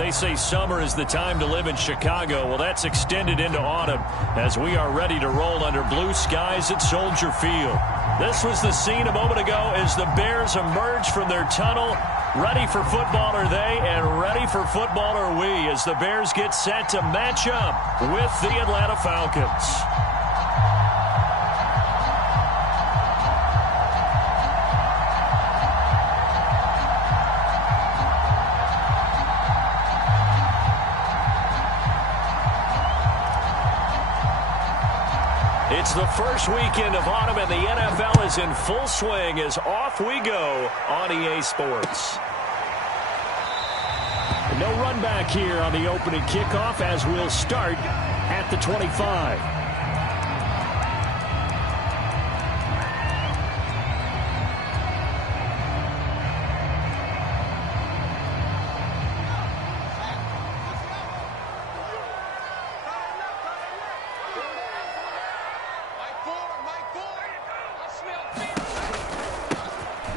They say summer is the time to live in Chicago. Well, that's extended into autumn as we are ready to roll under blue skies at Soldier Field. This was the scene a moment ago as the Bears emerged from their tunnel. Ready for football are they, and ready for football are we as the Bears get set to match up with the Atlanta Falcons. It's the first weekend of autumn, and the NFL is in full swing as off we go on EA Sports. No run back here on the opening kickoff as we'll start at the 25.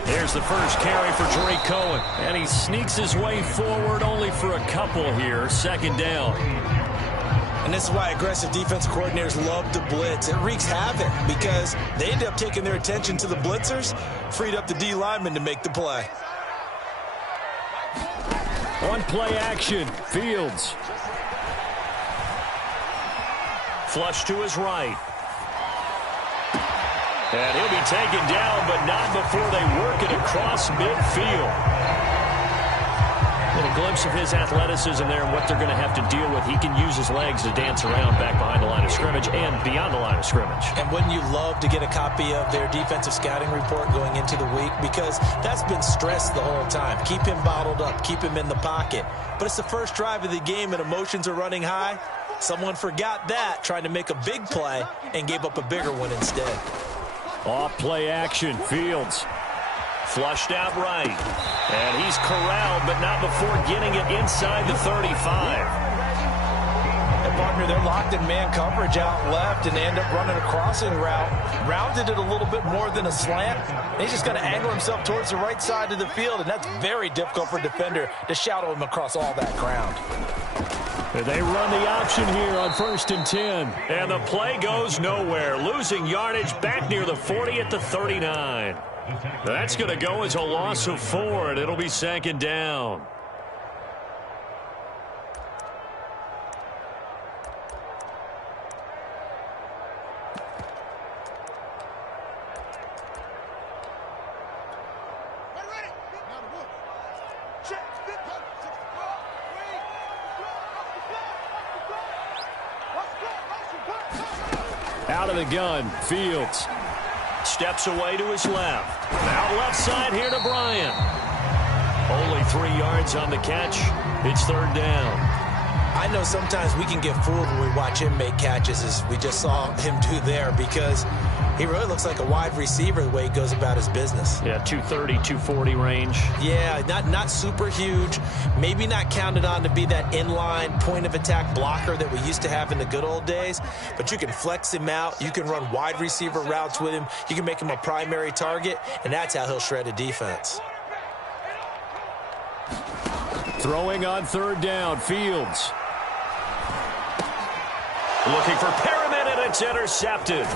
Here's the first carry for Drake Cohen. And he sneaks his way forward only for a couple here. Second down. And this is why aggressive defensive coordinators love to blitz. It wreaks havoc because they end up taking their attention to the blitzers, freed up the D lineman to make the play. On play action, Fields. Flush to his right. And he'll be taken down, but not before they work it across midfield. A little glimpse of his athleticism there and what they're going to have to deal with. He can use his legs to dance around back behind the line of scrimmage and beyond the line of scrimmage. And wouldn't you love to get a copy of their defensive scouting report going into the week? Because that's been stressed the whole time. Keep him bottled up. Keep him in the pocket. But it's the first drive of the game and emotions are running high. Someone forgot that, trying to make a big play, and gave up a bigger one instead. Off play action, Fields. Flushed out right. And he's corralled, but not before getting it inside the 35. And partner, they're locked in man coverage out left, and they end up running a crossing route. Rounded it a little bit more than a slant. And he's just going to angle himself towards the right side of the field, and that's very difficult for a defender to shadow him across all that ground. They run the option here on 1st and 10. And the play goes nowhere. Losing yardage back near the 40 at the 39. That's going to go as a loss of 4, and it'll be 2nd down. Out of the gun, Fields. Steps away to his left. Out left side here to Bryant. Only 3 yards on the catch. It's 3rd down. I know sometimes we can get fooled when we watch him make catches, as we just saw him do there, because he really looks like a wide receiver the way he goes about his business. Yeah, 230, 240 range. Yeah, not super huge. Maybe not counted on to be that inline point-of-attack blocker that we used to have in the good old days. But you can flex him out. You can run wide receiver routes with him. You can make him a primary target, and that's how he'll shred a defense. Throwing on 3rd down, Fields. Looking for Perriman, and it's intercepted.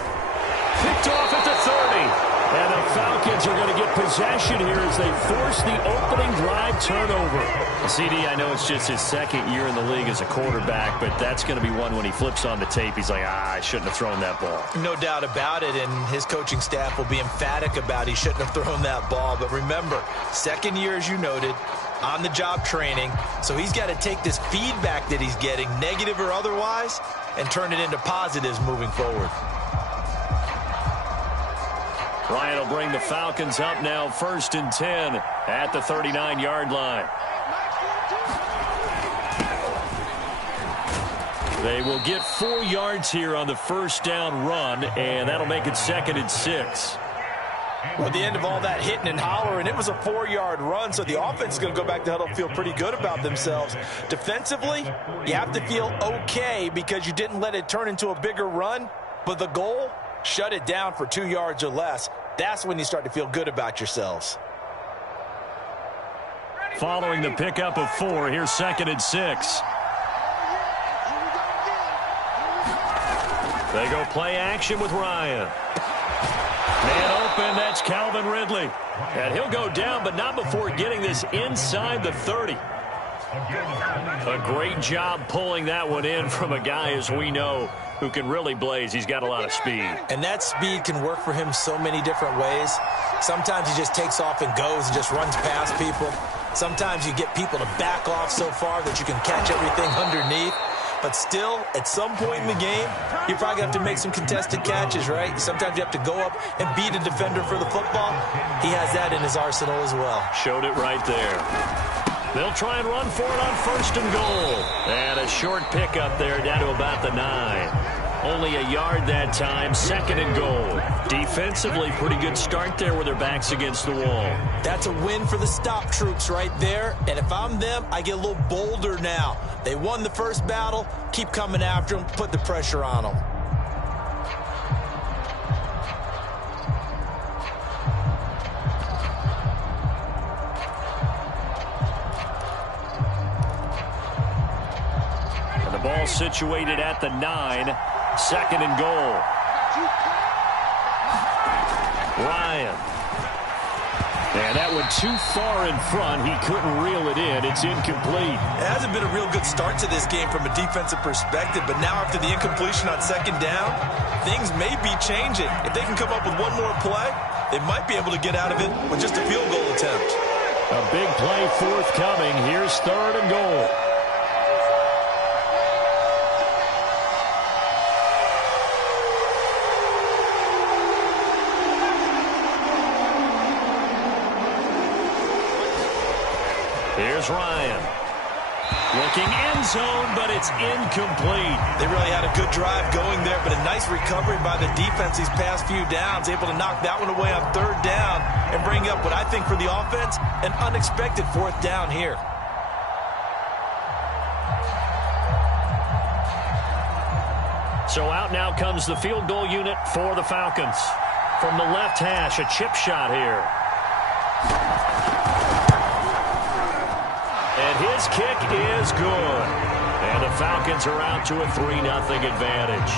Picked off at the 30. And the Falcons are going to get possession here as they force the opening drive turnover. CD, I know it's just his 2nd year in the league as a quarterback, but that's going to be one when he flips on the tape. He's like, I shouldn't have thrown that ball. No doubt about it, and his coaching staff will be emphatic about he shouldn't have thrown that ball. But remember, 2nd year, as you noted, on-the-job training, so he's got to take this feedback that he's getting, negative or otherwise, and turn it into positives moving forward. Ryan will bring the Falcons up now 1st and 10 at the 39-yard line. They will get 4 yards here on the 1st down run, and that'll make it 2nd and 6. Well, at the end of all that hitting and hollering, it was a 4-yard run, so the offense is going to go back to huddle, feel pretty good about themselves. Defensively, you have to feel okay because you didn't let it turn into a bigger run, but the goal, shut it down for 2 yards or less. That's when you start to feel good about yourselves. following the pickup of 4. Here's 2nd and 6. They go play action with Ryan. Man open, that's Calvin Ridley. And he'll go down, but not before getting this inside the 30. A great job pulling that one in from a guy, as we know, who can really blaze. He's got a lot of speed. And that speed can work for him so many different ways. Sometimes he just takes off and goes and just runs past people. Sometimes you get people to back off so far that you can catch everything underneath. But still, at some point in the game, you probably have to make some contested catches, right? Sometimes you have to go up and beat a defender for the football. He has that in his arsenal as well. Showed it right there. They'll try and run for it on 1st and goal. And a short pickup there down to about the 9. Only a yard that time, 2nd and goal. Defensively, pretty good start there with their backs against the wall. That's a win for the stop troops right there. And if I'm them, I get a little bolder now. They won the first battle. Keep coming after them. Put the pressure on them. And the ball situated at the 9. 2nd and goal. Ryan. And that one too far in front. He couldn't reel it in. It's incomplete. It hasn't been a real good start to this game from a defensive perspective, but now after the incompletion on 2nd down, things may be changing. If they can come up with one more play, they might be able to get out of it with just a field goal attempt. A big play forthcoming. Here's 3rd and goal. Here's Ryan. Looking end zone, but it's incomplete. They really had a good drive going there, but a nice recovery by the defense these past few downs. Able to knock that one away on 3rd down and bring up what I think for the offense, an unexpected 4th down here. So out now comes the field goal unit for the Falcons. From the left hash, a chip shot here. And his kick is good. And the Falcons are out to a 3-0 advantage.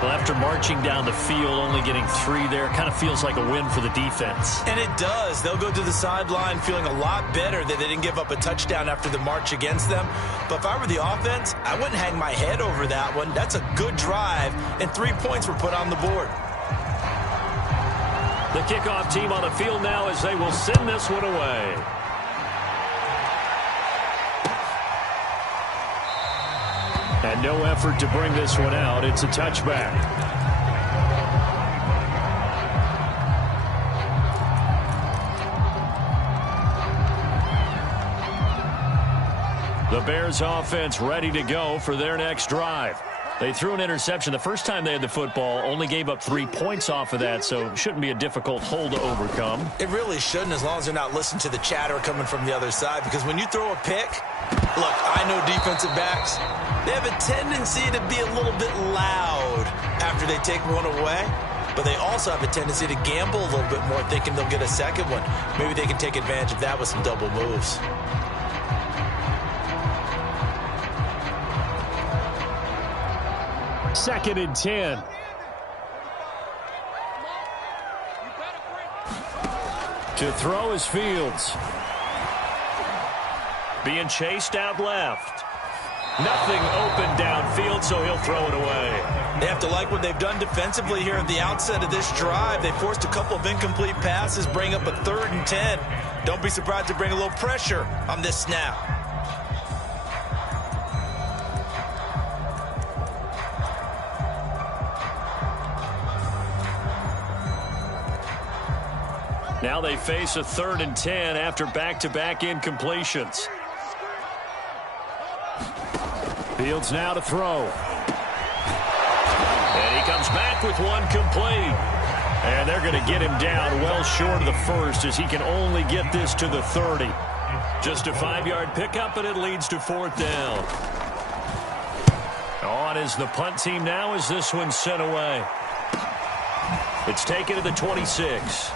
Well, after marching down the field, only getting 3 there, kind of feels like a win for the defense. And it does. They'll go to the sideline feeling a lot better that they didn't give up a touchdown after the march against them. But if I were the offense, I wouldn't hang my head over that one. That's a good drive, and 3 points were put on the board. The kickoff team on the field now as they will send this one away. And no effort to bring this one out. It's a touchback. The Bears offense ready to go for their next drive. They threw an interception the first time they had the football, only gave up 3 points off of that, so it shouldn't be a difficult hole to overcome. It really shouldn't, as long as they're not listening to the chatter coming from the other side, because when you throw a pick, look, I know defensive backs, they have a tendency to be a little bit loud after they take one away, but they also have a tendency to gamble a little bit more, thinking they'll get a second one. Maybe they can take advantage of that with some double moves. Second and 10. To throw is Fields. Being chased out left. Nothing open downfield, so he'll throw it away. They have to like what they've done defensively here at the outset of this drive. They forced a couple of incomplete passes, bring up a 3rd and 10. Don't be surprised to bring a little pressure on this snap. Now they face a 3rd and 10 after back-to-back incompletions. Fields now to throw. And he comes back with one complete. And they're going to get him down well short of the first as he can only get this to the 30. Just a 5-yard pickup, and it leads to 4th down. On is the punt team now as this one's sent away. It's taken to the 26.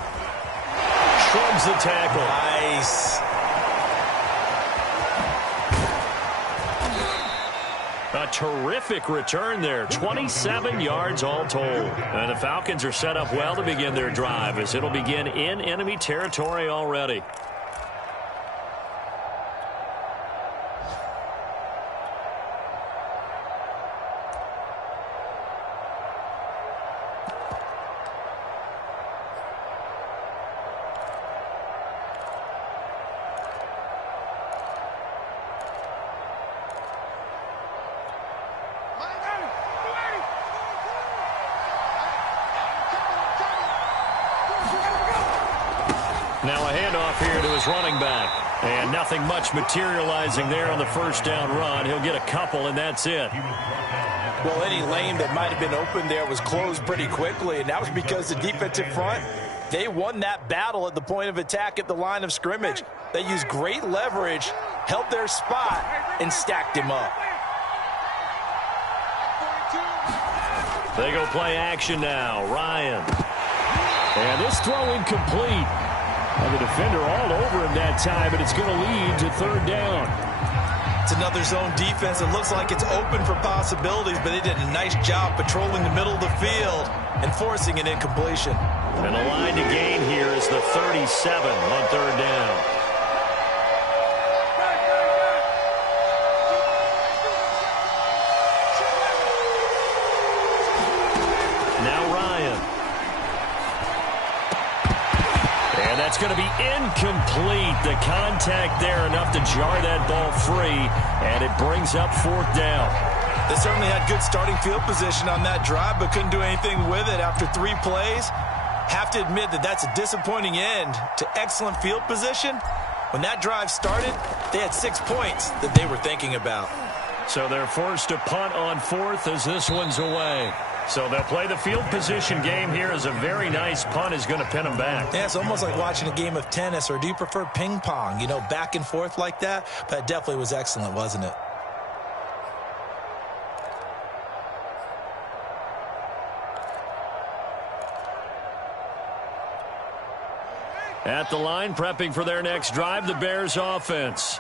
Shrugs the tackle. Nice. A terrific return there. 27 yards all told. And the Falcons are set up well to begin their drive as it'll begin in enemy territory already. Now a handoff here to his running back. And nothing much materializing there on the first down run. He'll get a couple, and that's it. Well, any lane that might have been open there was closed pretty quickly, and that was because the defensive front, they won that battle at the point of attack at the line of scrimmage. They used great leverage, held their spot, and stacked him up. They go play action now. Ryan. And this throw incomplete. And the defender all over him that time, but it's going to lead to third down. It's another zone defense. It looks like it's open for possibilities, but they did a nice job patrolling the middle of the field and forcing an incompletion. And the line to gain here is the 37 on third down. Now Ryan. And that's going to be incomplete. The contact there enough to jar that ball free, and it brings up fourth down. They certainly had good starting field position on that drive, but couldn't do anything with it after 3 plays. Have to admit that that's a disappointing end to excellent field position. When that drive started, they had 6 points that they were thinking about. So they're forced to punt on fourth as this one's away. So they'll play the field position game here as a very nice punt is going to pin them back. Yeah, it's almost like watching a game of tennis, or do you prefer ping pong? You know, back and forth like that? But it definitely was excellent, wasn't it? At the line, prepping for their next drive, the Bears offense.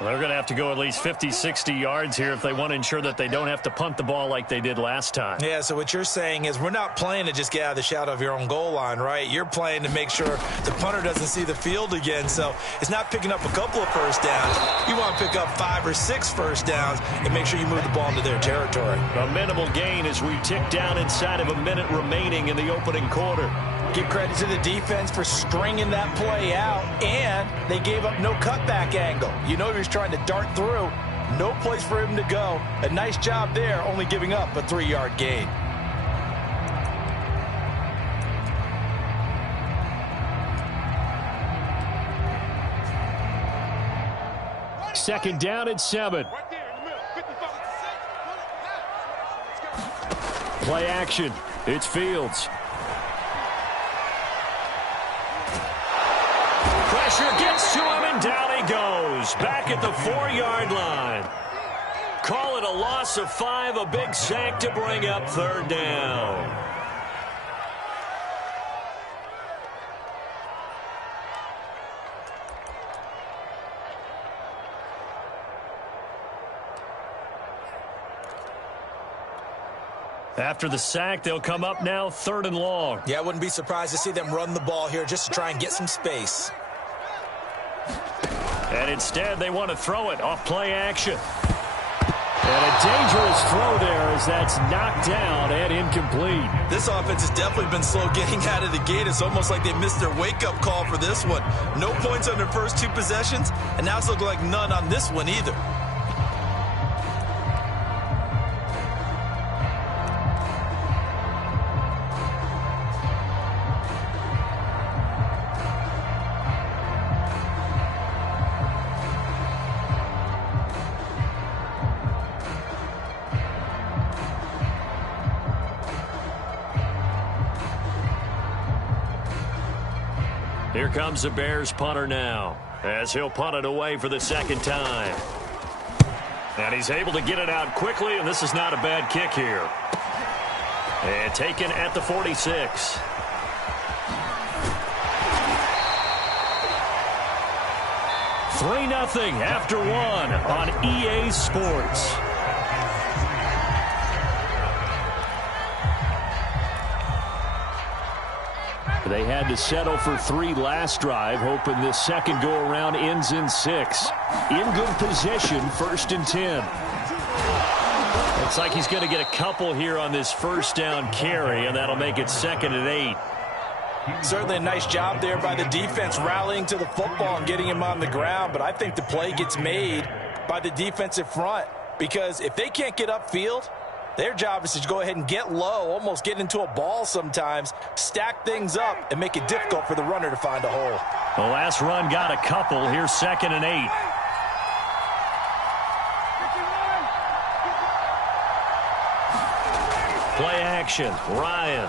Well, they're going to have to go at least 50, 60 yards here if they want to ensure that they don't have to punt the ball like they did last time. Yeah, so what you're saying is we're not playing to just get out of the shadow of your own goal line, right? You're playing to make sure the punter doesn't see the field again. So it's not picking up a couple of first downs. You want to pick up 5 or 6 first downs and make sure you move the ball into their territory. A minimal gain as we tick down inside of a minute remaining in the opening quarter. Give credit to the defense for stringing that play out, and they gave up no cutback angle. You know he was trying to dart through. No place for him to go. A nice job there, only giving up a 3-yard gain. Second down and 7. Play action. It's Fields. Pressure gets to him, and down he goes. Back at the 4-yard line. Call it a loss of 5, a big sack to bring up third down. After the sack, they'll come up now 3rd and long. Yeah, I wouldn't be surprised to see them run the ball here just to try and get some space. And instead, they want to throw it off play action. And a dangerous throw there as that's knocked down and incomplete. This offense has definitely been slow getting out of the gate. It's almost like they missed their wake-up call for this one. No points on their first 2 possessions, and now it's looking like none on this one either. Here comes the Bears punter now, as he'll punt it away for the 2nd time. And he's able to get it out quickly, and this is not a bad kick here. And taken at the 46. Three 3-0 after 1 on EA Sports. They had to settle for 3 last drive, hoping this second go-around ends in 6. In good position, 1st and 10. Looks like he's going to get a couple here on this first down carry, and that'll make it 2nd and 8. Certainly a nice job there by the defense rallying to the football and getting him on the ground, but I think the play gets made by the defensive front because if they can't get upfield, their job is to go ahead and get low, almost get into a ball sometimes, stack things up, and make it difficult for the runner to find a hole. The last run got a couple. Here's 2nd and 8. Play action. Ryan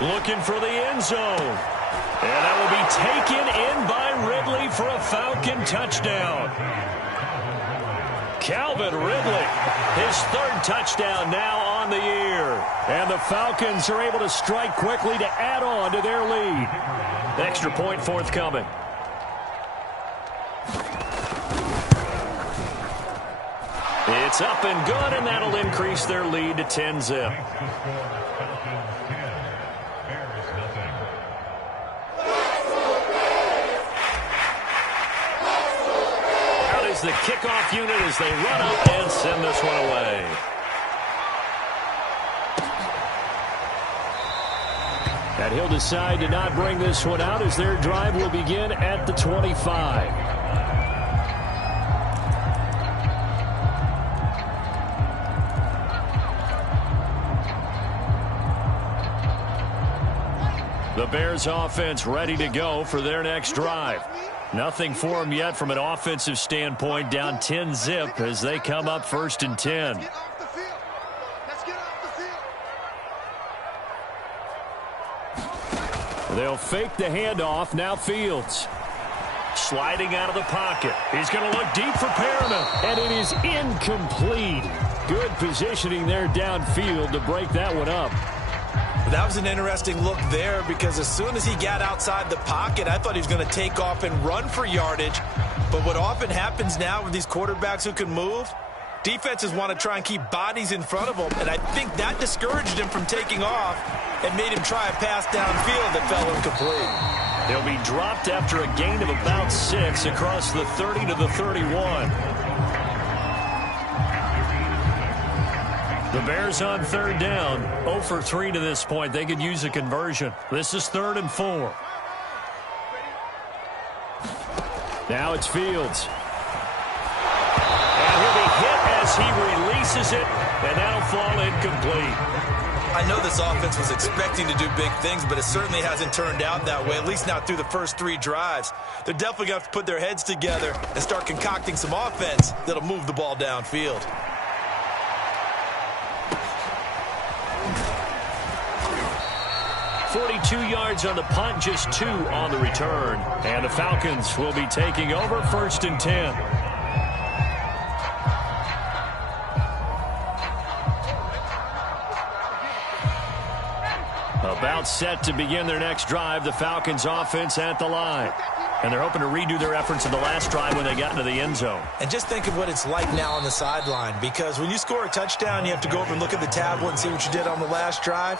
looking for the end zone. And that will be taken in by Ridley for a Falcon touchdown. Calvin Ridley, his 3rd touchdown now on the year. And the Falcons are able to strike quickly to add on to their lead. Extra point forthcoming. It's up and good, and that'll increase their lead to 10-zip. The kickoff unit as they run up and send this one away. And he'll decide to not bring this one out as their drive will begin at the 25. The Bears offense ready to go for their next drive. Nothing for them yet from an offensive standpoint, down 10-zip as they come up 1st and 10. They'll fake the handoff. Now Fields. Sliding out of the pocket. He's going to look deep for Perriman. And it is incomplete. Good positioning there downfield to break that one up. That was an interesting look there because as soon as he got outside the pocket, I thought he was going to take off and run for yardage. But what often happens now with these quarterbacks who can move, defenses want to try and keep bodies in front of them, and I think that discouraged him from taking off and made him try a pass downfield that fell incomplete. He'll be dropped after a gain of about 6 across the 30 to the 31. The Bears on 3rd down, 0 for 3 to this point. They could use a conversion. This is 3rd and 4. Now it's Fields. And he'll be hit as he releases it, and that'll fall incomplete. I know this offense was expecting to do big things, but it certainly hasn't turned out that way, at least not through the first 3 drives. They're definitely going to have to put their heads together and start concocting some offense that'll move the ball downfield. 42 yards on the punt, just 2 on the return. And the Falcons will be taking over 1st and 10. About set to begin their next drive, the Falcons offense at the line. And they're hoping to redo their efforts in the last drive when they got into the end zone. And just think of what it's like now on the sideline, because when you score a touchdown, you have to go over and look at the tablet and see what you did on the last drive.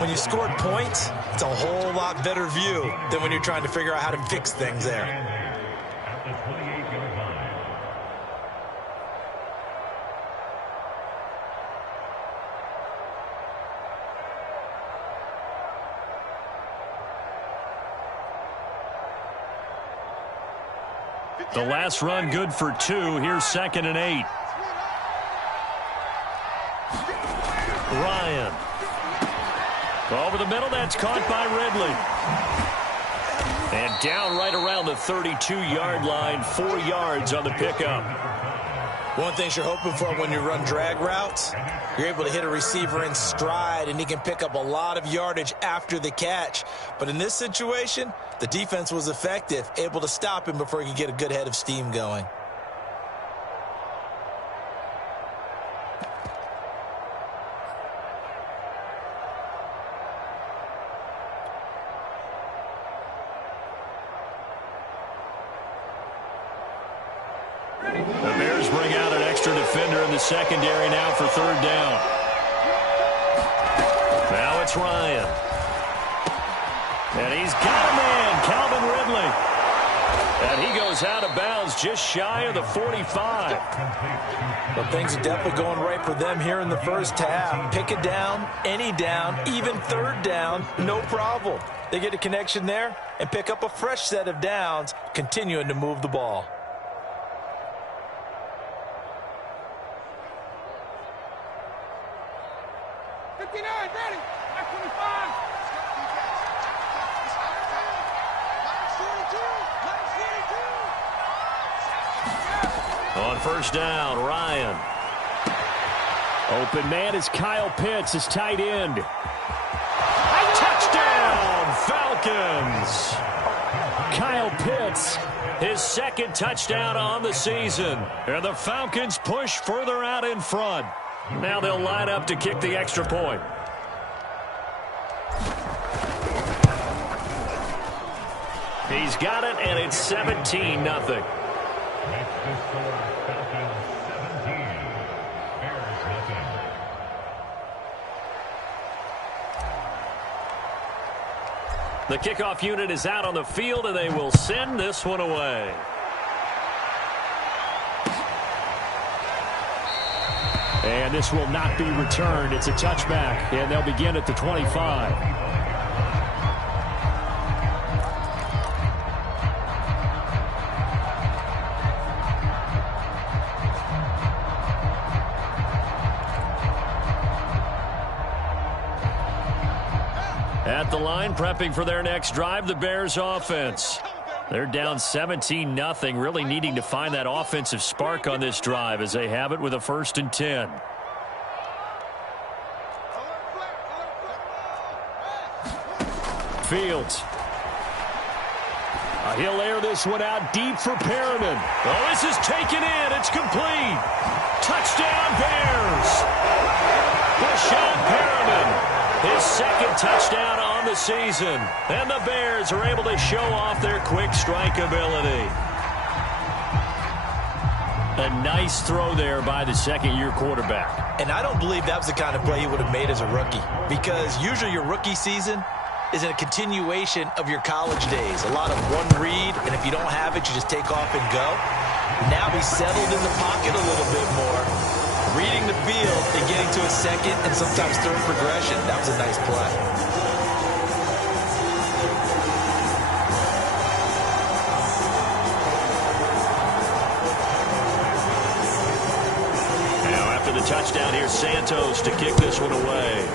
When you scored points, it's a whole lot better view than when you're trying to figure out how to fix things there. The last run good for 2. Here's 2nd and 8. Ryan. Over the middle, that's caught by Ridley. And down right around the 32-yard line, 4 yards on the pickup. One thing you're hoping for when you run drag routes, you're able to hit a receiver in stride, and he can pick up a lot of yardage after the catch. But in this situation, the defense was effective, able to stop him before he could get a good head of steam going. The Bears bring out an extra defender in the secondary now for 3rd down. Now it's Ryan. And he's got a man, Calvin Ridley. And he goes out of bounds just shy of the 45. Well, things are definitely going right for them here in the first half. Pick it down, any down, even third down, no problem. They get a connection there and pick up a fresh set of downs, continuing to move the ball. On first down, Ryan. Open man is Kyle Pitts, his tight end. Touchdown, Falcons. Kyle Pitts, his second touchdown on the season. And the Falcons push further out in front. Now they'll line up to kick the extra point. He's got it, and it's 17-0. The kickoff unit is out on the field, and they will send this one away. And this will not be returned. It's a touchback, and they'll begin at the 25. At the line, prepping for their next drive, the Bears offense. They're down 17-0, really needing to find that offensive spark on this drive as they have it with a 1st and 10. Fields. He'll air this one out deep for Perriman. Oh, this is taken in. It's complete. Touchdown, Bears. Breshad Perriman. His second touchdown on the season. And the Bears are able to show off their quick strike ability. A nice throw there by the second-year quarterback. And I don't believe that was the kind of play he would have made as a rookie. Because usually your rookie season is a continuation of your college days. A lot of one read, and if you don't have it, you just take off and go. Now he's settled in the pocket a little bit more. Reading the field and getting to a second and sometimes third progression. That was a nice play. Now after the touchdown, here's Santos to kick this one away.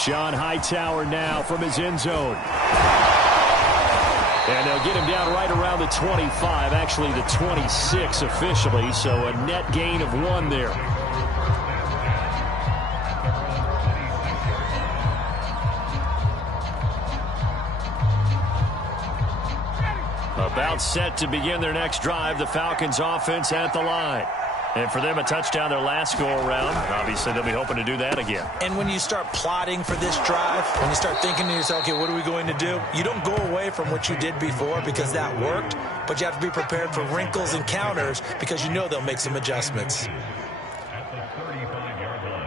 John Hightower now from his end zone. And they'll get him down right around the 25, actually the 26 officially, so a net gain of 1 there. About set to begin their next drive, the Falcons offense at the line. And for them, a touchdown their last go-around. Obviously, they'll be hoping to do that again. And when you start plotting for this drive, when you start thinking to yourself, okay, what are we going to do? You don't go away from what you did before because that worked, but you have to be prepared for wrinkles and counters because you know they'll make some adjustments. At the 35-yard line.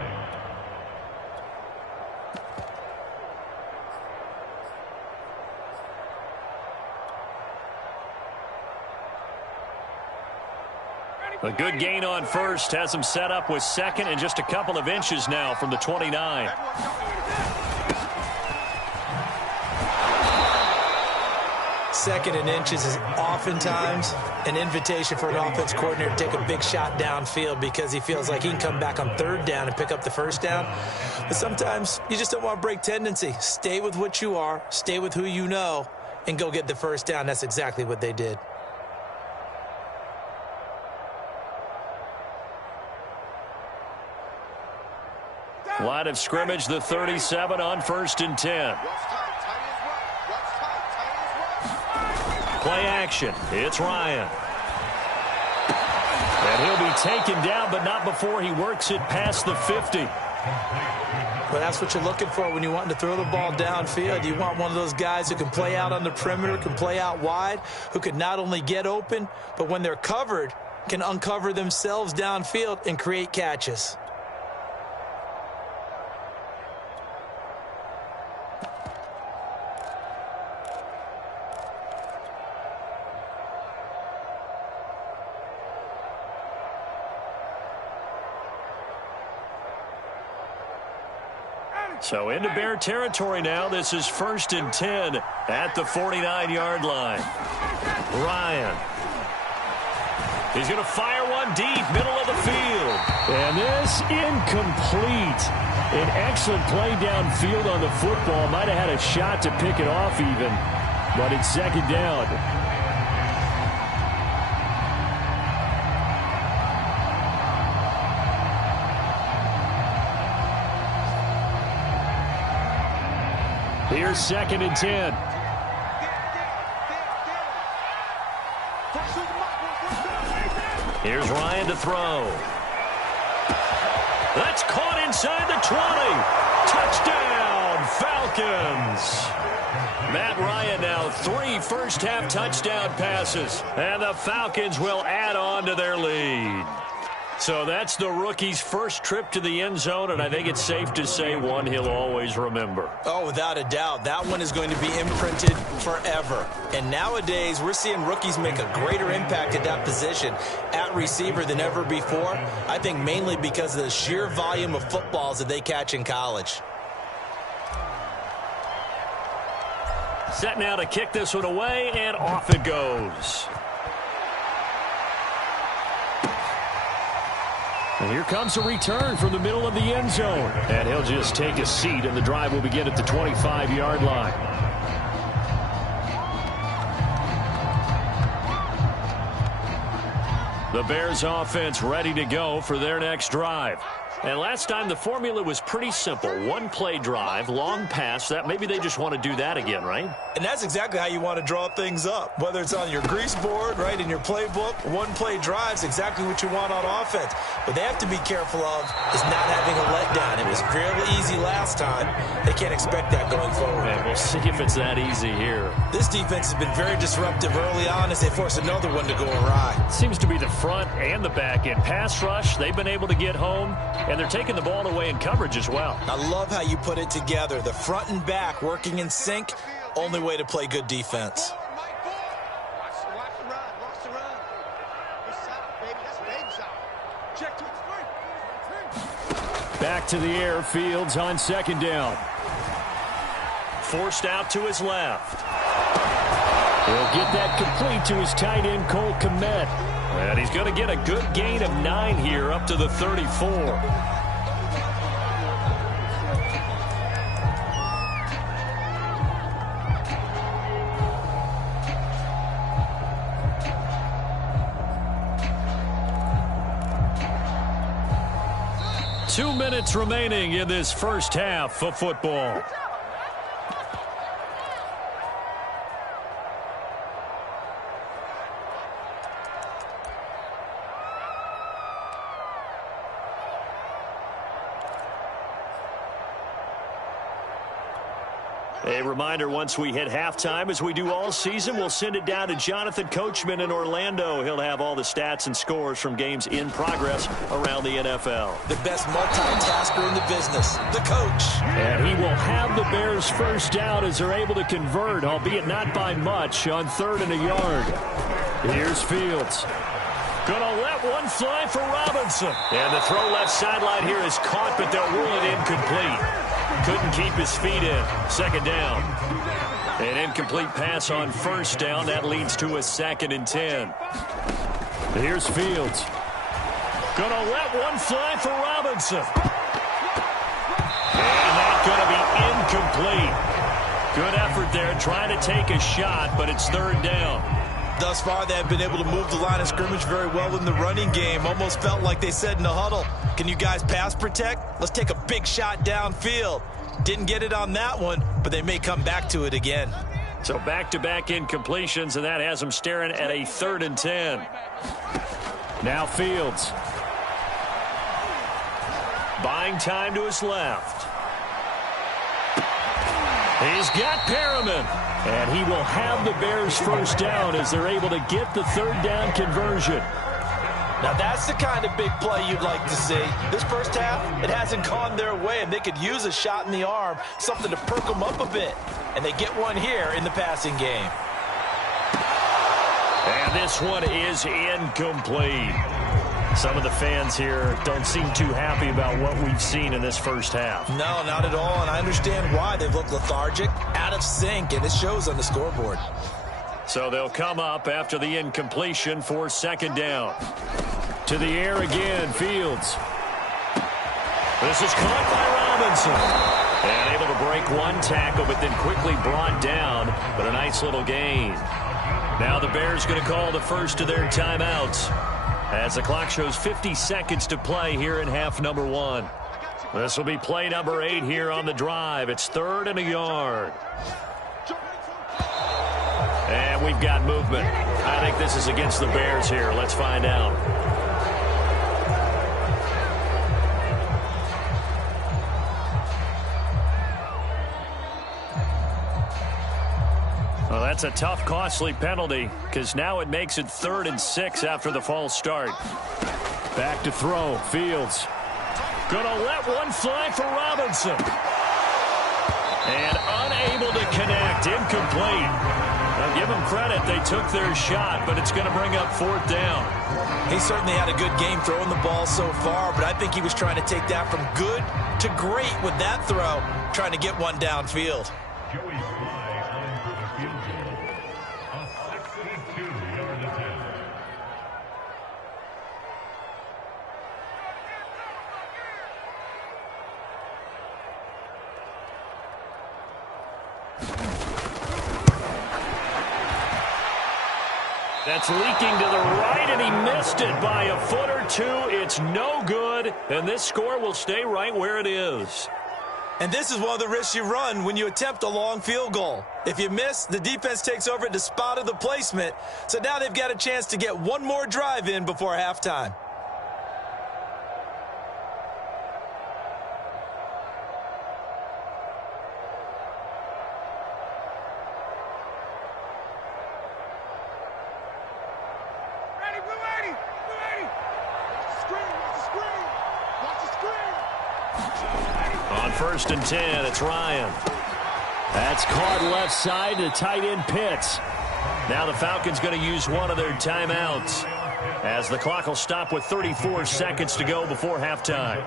A good gain on first has them set up with second and just a couple of inches now from the 29. Second and inches is oftentimes an invitation for an offense coordinator to take a big shot downfield because he feels like he can come back on third down and pick up the first down. But sometimes you just don't want to break tendency. Stay with what you are, stay with who you know, and go get the first down. That's exactly what they did. Line of scrimmage, the 37 on 1st and 10. Play action. It's Ryan. And he'll be taken down, but not before he works it past the 50. Well, that's what you're looking for when you want to throw the ball downfield. You want one of those guys who can play out on the perimeter, can play out wide, who can not only get open, but when they're covered, can uncover themselves downfield and create catches. So into Bear territory now. This is 1st and 10 at the 49-yard line. Ryan. He's going to fire one deep, middle of the field. And this incomplete. An excellent play downfield on the football. Might have had a shot to pick it off even, but it's 2nd down. Here's 2nd and 10. Here's Ryan to throw. That's caught inside the 20. Touchdown, Falcons. Matt Ryan now 3 first-half touchdown passes. And the Falcons will add on to their lead. So that's the rookie's first trip to the end zone, and I think it's safe to say one he'll always remember. Oh, without a doubt. That one is going to be imprinted forever. And nowadays, we're seeing rookies make a greater impact at that position at receiver than ever before. I think mainly because of the sheer volume of footballs that they catch in college. Set now to kick this one away, and off it goes. And here comes a return from the middle of the end zone. And he'll just take a seat, and the drive will begin at the 25-yard line. The Bears offense ready to go for their next drive. And last time the formula was pretty simple. One play drive, long pass. That maybe they just want to do that again, right? And that's exactly how you want to draw things up. Whether it's on your grease board, right, in your playbook, one play drive's exactly what you want on offense. What they have to be careful of is not having a letdown. It was fairly easy last time. They can't expect that going forward. And we'll see if it's that easy here. This defense has been very disruptive early on as they force another one to go awry. Seems to be the front and the back end. Pass rush, they've been able to get home. And they're taking the ball away in coverage as well. I love how you put it together. The front and back working in sync. Only way to play good defense. Back to the air. Fields on 2nd down. Forced out to his left. He'll get that complete to his tight end, Cole Kmet. And he's going to get a good gain of 9 here up to the 34. Two minutes remaining in this first half of football. A reminder, once we hit halftime, as we do all season, we'll send it down to Jonathan Coachman in Orlando. He'll have all the stats and scores from games in progress around the NFL. The best multitasker in the business, the coach. And he will have the Bears first down as they're able to convert, albeit not by much, on 3rd and a yard. Here's Fields. Gonna let one fly for Robinson. And the throw left sideline here is caught, but they'll rule it incomplete. Couldn't keep his feet in. 2nd down. An incomplete pass on 1st down. That leads to a 2nd and 10. Here's Fields. Gonna let one fly for Robinson. And that's gonna be incomplete. Good effort there trying to take a shot, but it's 3rd down. Thus far, they have been able to move the line of scrimmage very well in the running game. Almost felt like they said in the huddle, can you guys pass protect? Let's take a big shot downfield. Didn't get it on that one, but they may come back to it again. So back-to-back incompletions, and that has them staring at a 3rd and 10. Now Fields. Buying time to his left. He's got Perriman. And he will have the Bears first down as they're able to get the 3rd down conversion. Now that's the kind of big play you'd like to see. This first half, it hasn't gone their way, and they could use a shot in the arm, something to perk them up a bit. And they get one here in the passing game. And this one is incomplete. Some of the fans here don't seem too happy about what we've seen in this first half. No, not at all, and I understand why. They've looked lethargic, out of sync, and it shows on the scoreboard. So they'll come up after the incompletion for second down. To the air again, Fields. This is caught by Robinson. And able to break one tackle, but then quickly brought down. But a nice little gain. Now the Bears going to call the first of their timeouts, as the clock shows 50 seconds to play here in half number 1. This will be play number 8 here on the drive. It's 3rd and a yard. And we've got movement. I think this is against the Bears here. Let's find out. Well, that's a tough, costly penalty, because now it makes it 3rd and 6 after the false start. Back to throw. Fields gonna let one fly for Robinson. And unable to connect. Incomplete. Now, give them credit. They took their shot, but it's going to bring up 4th down. He certainly had a good game throwing the ball so far, but I think he was trying to take that from good to great with that throw, trying to get one downfield. That's leaking to the right, and he missed it by a foot or two. It's no good, and this score will stay right where it is. And this is one of the risks you run when you attempt a long field goal. If you miss, the defense takes over at the spot of the placement, so now they've got a chance to get one more drive in before halftime. On 1st and 10, it's Ryan. That's caught left side to tight end Pitts. Now the Falcons going to use one of their timeouts, as the clock will stop with 34 seconds to go before halftime.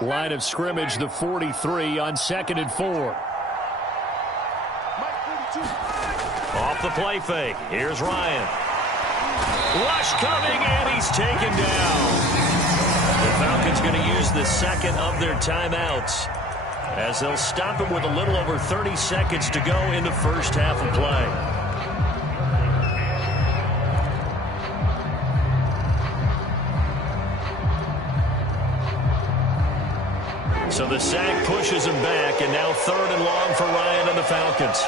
Line of scrimmage, the 43 on 2nd and 4. Off the play fake. Here's Ryan. Rush coming, and he's taken down. The Falcons going to use the second of their timeouts, as they'll stop him with a little over 30 seconds to go in the first half of play. So the sack pushes him back, and now 3rd and long for Ryan and the Falcons.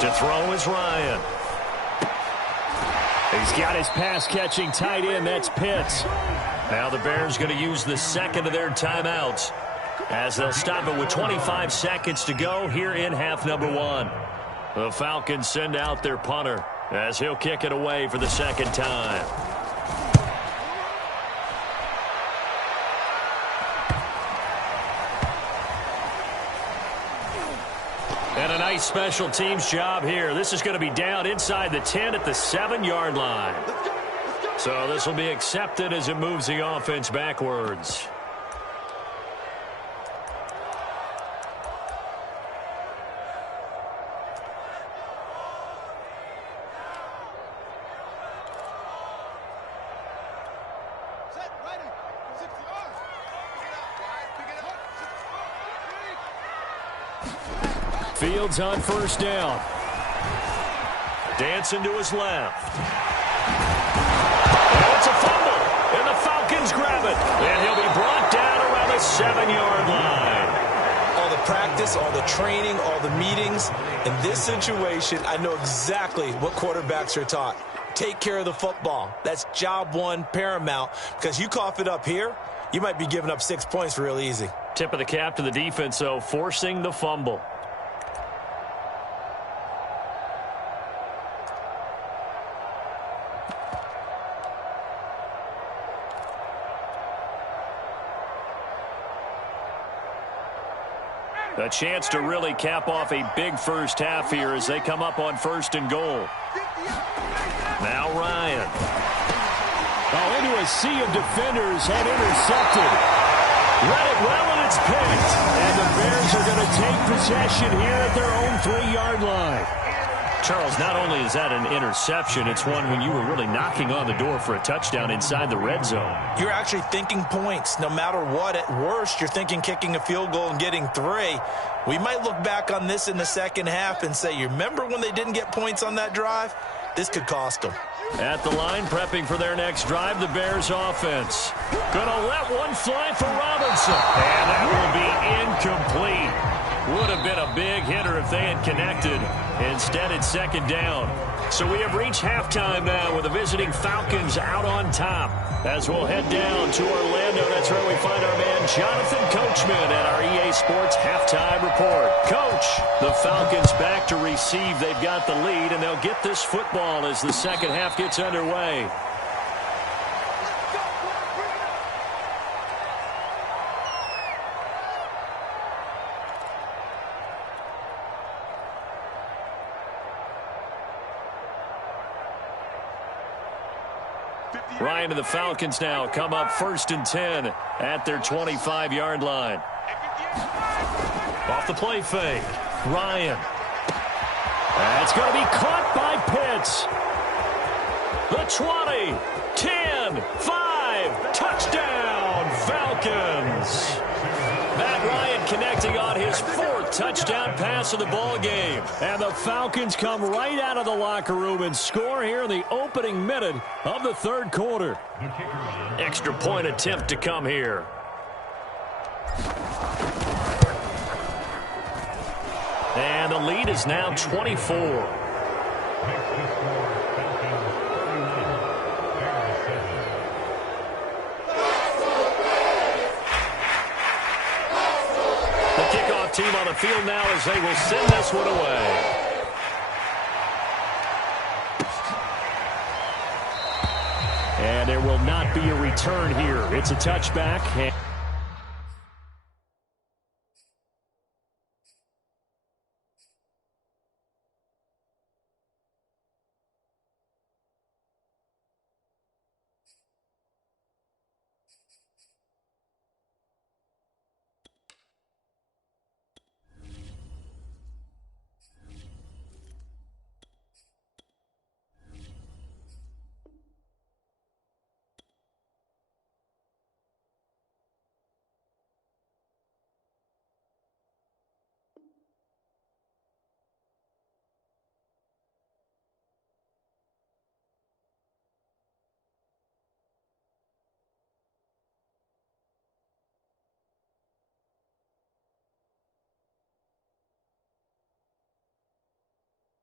To throw is Ryan. He's got his pass-catching tight end. That's Pitts. Now the Bears going to use the second of their timeouts, as they'll stop it with 25 seconds to go here in half number 1. The Falcons send out their punter, as he'll kick it away for the second time. And a nice special teams job here. This is going to be down inside the 10 at the 7-yard line. So this will be accepted as it moves the offense backwards. Fields on 1st down. Dancing to his left. And it's a fumble. And the Falcons grab it. And he'll be brought down around the 7-yard line. All the practice, all the training, all the meetings. In this situation, I know exactly what quarterbacks are taught. Take care of the football. That's job one, paramount. Because you cough it up here, you might be giving up 6 points real easy. Tip of the cap to the defense, though, forcing the fumble. A chance to really cap off a big first half here as they come up on 1st and goal. Now Ryan. Oh, into a sea of defenders and intercepted. Read it well, and it's picked. And the Bears are going to take possession here at their own 3-yard line. Charles, not only is that an interception, it's one when you were really knocking on the door for a touchdown inside the red zone. You're actually thinking points no matter what. At worst, you're thinking kicking a field goal and getting 3. We might look back on this in the second half and say, you remember when they didn't get points on that drive? This could cost them. At the line, prepping for their next drive, the Bears offense. Gonna let one fly for Robinson. And that will be incomplete. Would have been a big hitter if they had connected. Instead, it's 2nd down. So we have reached halftime now with the visiting Falcons out on top. As we'll head down to Orlando, that's where we find our man Jonathan Coachman at our EA Sports Halftime Report. Coach, the Falcons back to receive. They've got the lead, and they'll get this football as the second half gets underway. Ryan and the Falcons now come up 1st and 10 at their 25-yard line. Off the play fake. Ryan. That's going to be caught by Pitts. The 20, 10, 5, touchdown, Falcons. Matt Ryan connecting on his 4th touchdown pass of the ball game. And the Falcons come right out of the locker room and score here in the opening minute of the 3rd quarter. Extra point attempt to come here. And the lead is now 24. Team on the field now as they will send this one away. And there will not be a return here. It's a touchback.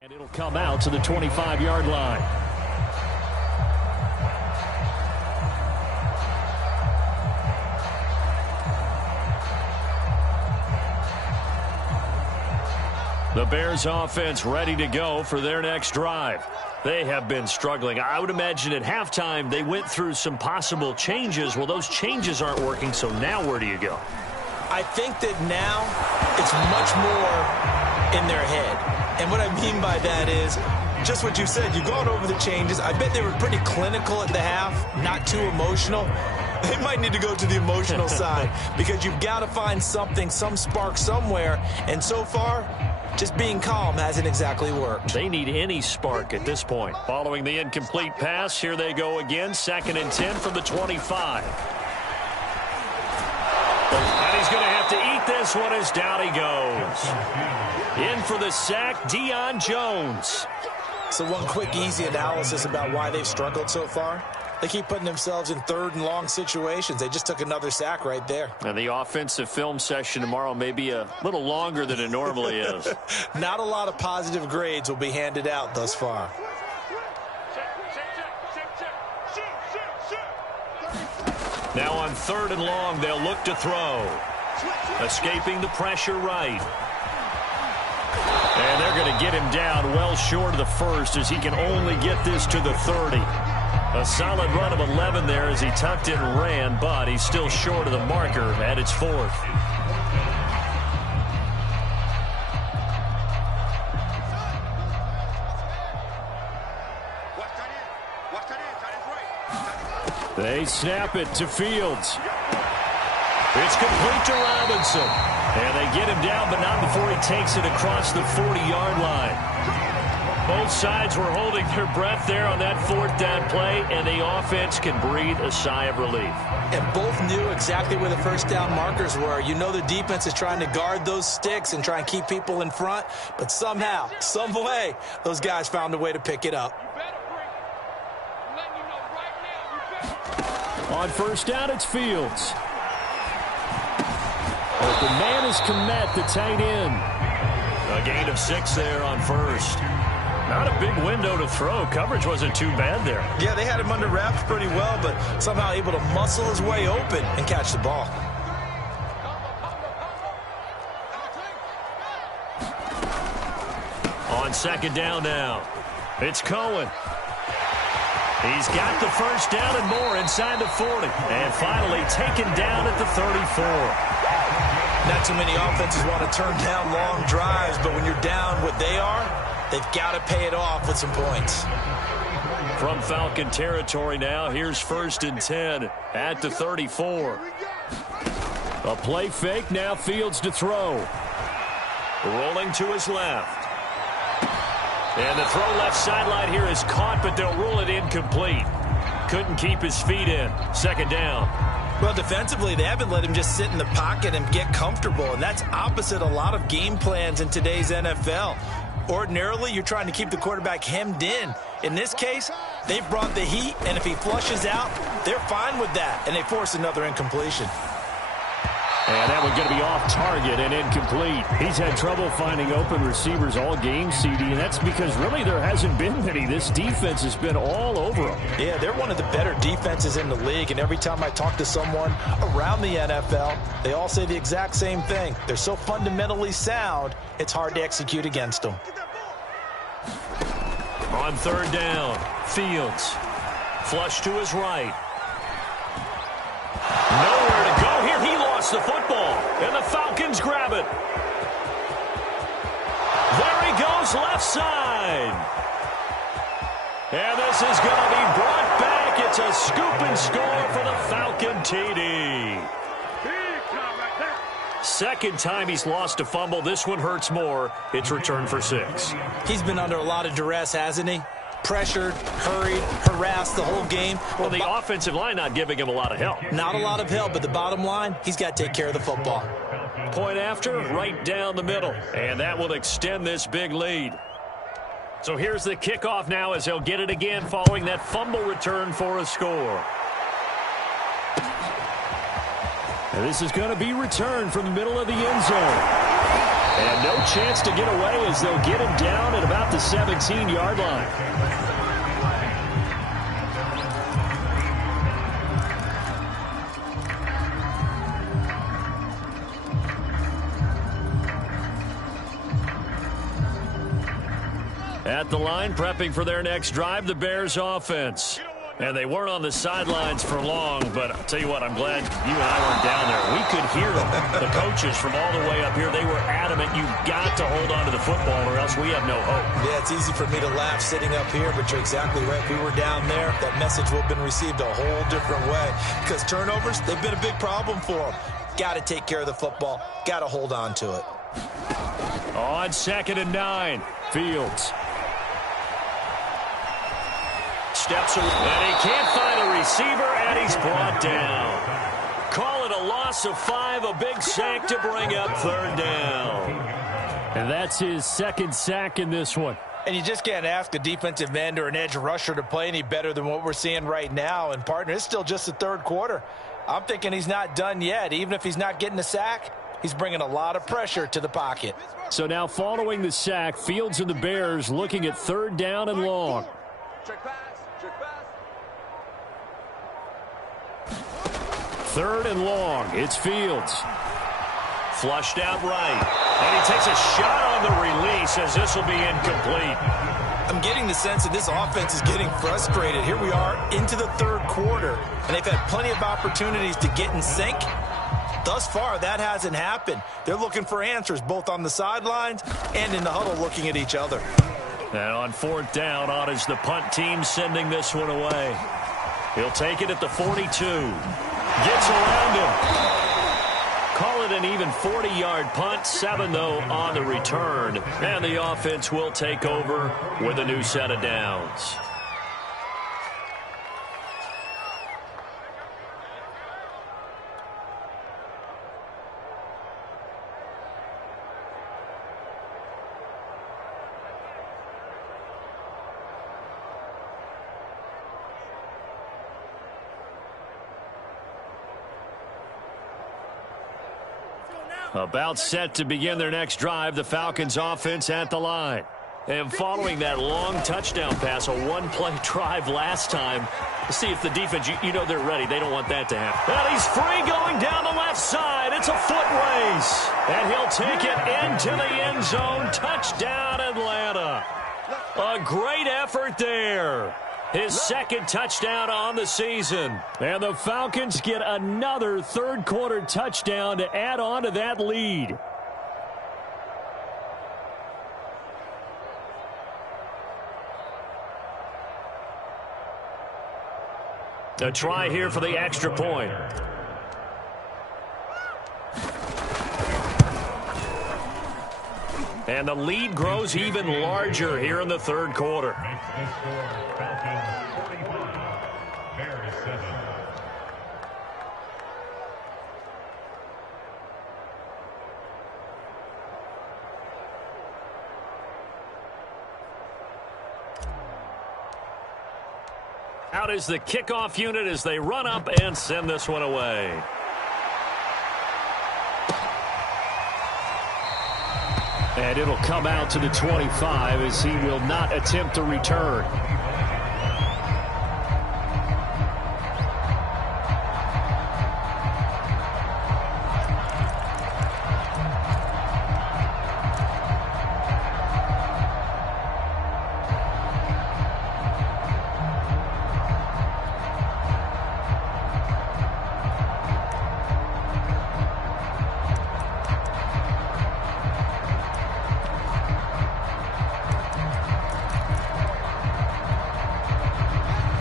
And it'll come out to the 25-yard line. The Bears offense ready to go for their next drive. They have been struggling. I would imagine at halftime they went through some possible changes. Well, those changes aren't working, so now where do you go? I think that now it's much more in their head. And what I mean by that is just what you said. You've gone over the changes. I bet they were pretty clinical at the half, not too emotional. They might need to go to the emotional side because you've got to find something, some spark somewhere. And so far, just being calm hasn't exactly worked. They need any spark at this point. Following the incomplete pass, here they go again. 2nd and 10 from the 25. And he's going to have to eat this one as down he goes. In for the sack, Deion Jones. So one quick, easy analysis about why they've struggled so far. They keep putting themselves in 3rd and long situations. They just took another sack right there. And the offensive film session tomorrow may be a little longer than it normally is. Not a lot of positive grades will be handed out thus far. Now on 3rd and long, they'll look to throw. Escaping the pressure right. And they're going to get him down well short of the first as he can only get this to the 30. A solid run of 11 there as he tucked it and ran, but he's still short of the marker at its 4th. They snap it to Fields. It's complete to Robinson. And they get him down, but not before he takes it across the 40-yard line. Both sides were holding their breath there on that 4th down play, and the offense can breathe a sigh of relief. And both knew exactly where the first down markers were. You know the defense is trying to guard those sticks and try and keep people in front, but somehow, some way, those guys found a way to pick it up. On first down, it's Fields. Open man is Kmet, the tight end. A gain of 6 there on first. Not a big window to throw. Coverage wasn't too bad there. Yeah, they had him under wraps pretty well, but somehow able to muscle his way open and catch the ball. On second down now, it's Cohen. He's got the first down and more inside the 40. And finally taken down at the 34. Not too many offenses want to turn down long drives, but when you're down what they are, they've got to pay it off with some points. From Falcon territory now, here's 1st and 10 at the 34. A play fake, now Fields to throw. Rolling to his left. And the throw left sideline here is caught, but they'll rule it incomplete. Couldn't keep his feet in. Second down. Well, defensively, they haven't let him just sit in the pocket and get comfortable, and that's opposite a lot of game plans in today's NFL. Ordinarily, you're trying to keep the quarterback hemmed in. In this case, they've brought the heat, and if he flushes out, they're fine with that, and they force another incompletion. And that one's going to be off target and incomplete. He's had trouble finding open receivers all game, CD, and that's because really there hasn't been many. This defense has been all over them. Yeah, they're one of the better defenses in the league, and every time I talk to someone around the NFL, they all say the exact same thing. They're so fundamentally sound, it's hard to execute against them. On third down, Fields. Flush to his right. Nowhere to go here. He lost the football, and the Falcons grab it. There he goes, left side. And this is going to be brought back. It's a scoop and score for the Falcon TD. Second time he's lost a fumble. This one hurts more. It's returned for 6. He's been under a lot of duress, hasn't he? Pressured, hurried, harassed the whole game. Well, the offensive line not giving him a lot of help. Not a lot of help, but the bottom line, he's got to take care of the football. Point after, right down the middle. And that will extend this big lead. So here's the kickoff now as they'll get it again following that fumble return for a score. And this is going to be returned from the middle of the end zone. And no chance to get away as they'll get him down at about the 17-yard line. At the line, prepping for their next drive, the Bears offense. And they weren't on the sidelines for long, but I'll tell you what, I'm glad you and I weren't down there. We could hear them. The coaches from all the way up here, they were adamant, you've got to hold on to the football or else we have no hope. Yeah, it's easy for me to laugh sitting up here, but you're exactly right. If we were down there, that message would have been received a whole different way. Because turnovers, they've been a big problem for them. Got to take care of the football. Got to hold on to it. On 2nd and 9, Fields. Steps away, and he can't find a receiver, and he's brought down. Call it a loss of 5, a big sack to bring up third down. And that's his second sack in this one. And you just can't ask a defensive end or an edge rusher to play any better than what we're seeing right now. And, partner, it's still just the third quarter. I'm thinking he's not done yet. Even if he's not getting a sack, he's bringing a lot of pressure to the pocket. So now following the sack, Fields and the Bears looking at third down and long. Third and long. It's Fields. flushed out right. And he takes a shot on the release as this will be incomplete. I'm getting the sense that this offense is getting frustrated. Here we are into the third quarter, and they've had plenty of opportunities to get in sync. Thus far, that hasn't happened. They're looking for answers both on the sidelines and in the huddle looking at each other. And on fourth down, on is the punt team sending this one away. He'll take it at the 42. Gets around him. Call it an even 40-yard punt. 7, though, on the return. And the offense will take over with a new set of downs. About set to begin their next drive, the Falcons offense at the line. And following that long touchdown pass, a one-play drive last time, let's see if the defense, you know they're ready. They don't want that to happen. And he's free going down the left side. It's a foot race. And he'll take it into the end zone. Touchdown, Atlanta. A great effort there. His second touchdown on the season. And the Falcons get another third-quarter touchdown to add on to that lead. A try here for the extra point. And the lead grows even larger here in the third quarter. Out is the kickoff unit as they run up and send this one away. And it'll come out to the 25 as he will not attempt to return.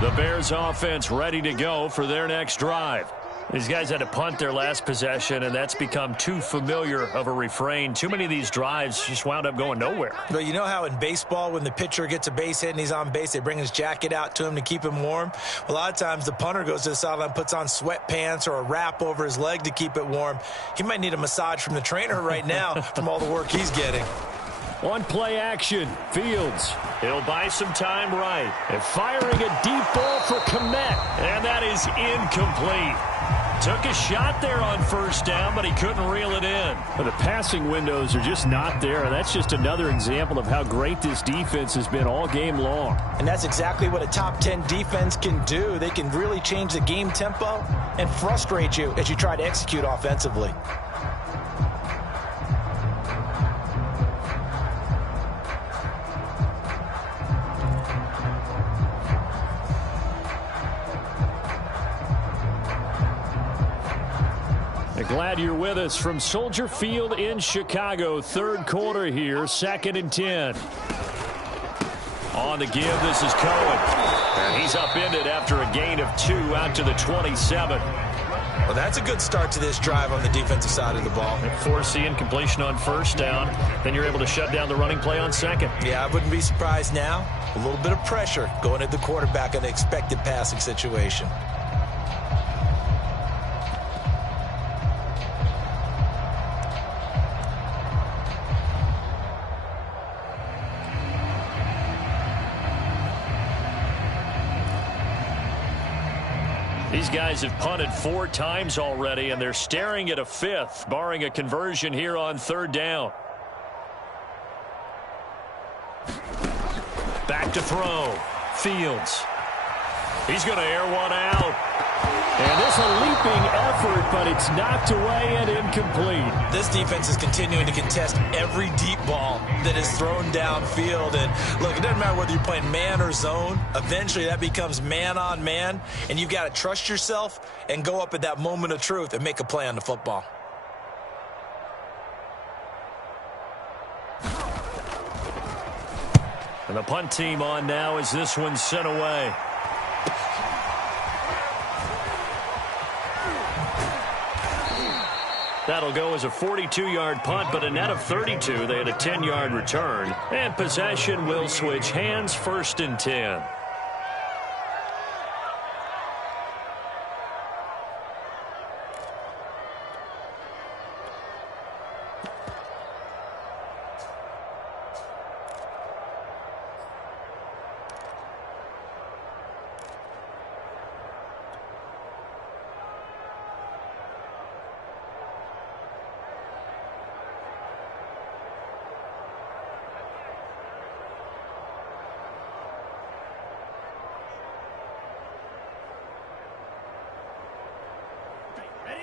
The Bears offense ready to go for their next drive. These guys had to punt their last possession, and that's become too familiar of a refrain. Too many of these drives just wound up going nowhere. But you know how in baseball, when the pitcher gets a base hit and he's on base, they bring his jacket out to him to keep him warm? A lot of times the punter goes to the sideline, puts on sweatpants or a wrap over his leg to keep it warm. He might need a massage from the trainer right now from all the work he's getting. On play action, Fields. He'll buy some time right. And firing a deep ball for Kmet. And that is incomplete. Took a shot there on first down, but he couldn't reel it in. But the passing windows are just not there. And that's just another example of how great this defense has been all game long. And that's exactly what a top 10 defense can do. They can really change the game tempo and frustrate you as you try to execute offensively. Glad you're with us from Soldier Field in Chicago. Third quarter here, 2nd and 10. On the give, this is Cohen. And he's upended after a gain of 2 out to the 27. Well, that's a good start to this drive on the defensive side of the ball. Force the incompletion on first down. Then you're able to shut down the running play on second. Yeah, I wouldn't be surprised now. A little bit of pressure going at the quarterback in the expected passing situation. These guys have punted 4 times already, and they're staring at a 5th, barring a conversion here on third down. Back to throw. Fields. He's going to air one out. And this a leaping effort, but it's knocked away and incomplete. This defense is continuing to contest every deep ball that is thrown downfield. And look, it doesn't matter whether you're playing man or zone. Eventually that becomes man on man, and you've got to trust yourself and go up at that moment of truth and make a play on the football. And the punt team on now as this one's sent away. That'll go as a 42-yard punt, but a net of 32. They had a 10-yard return. And possession will switch hands, 1st and 10.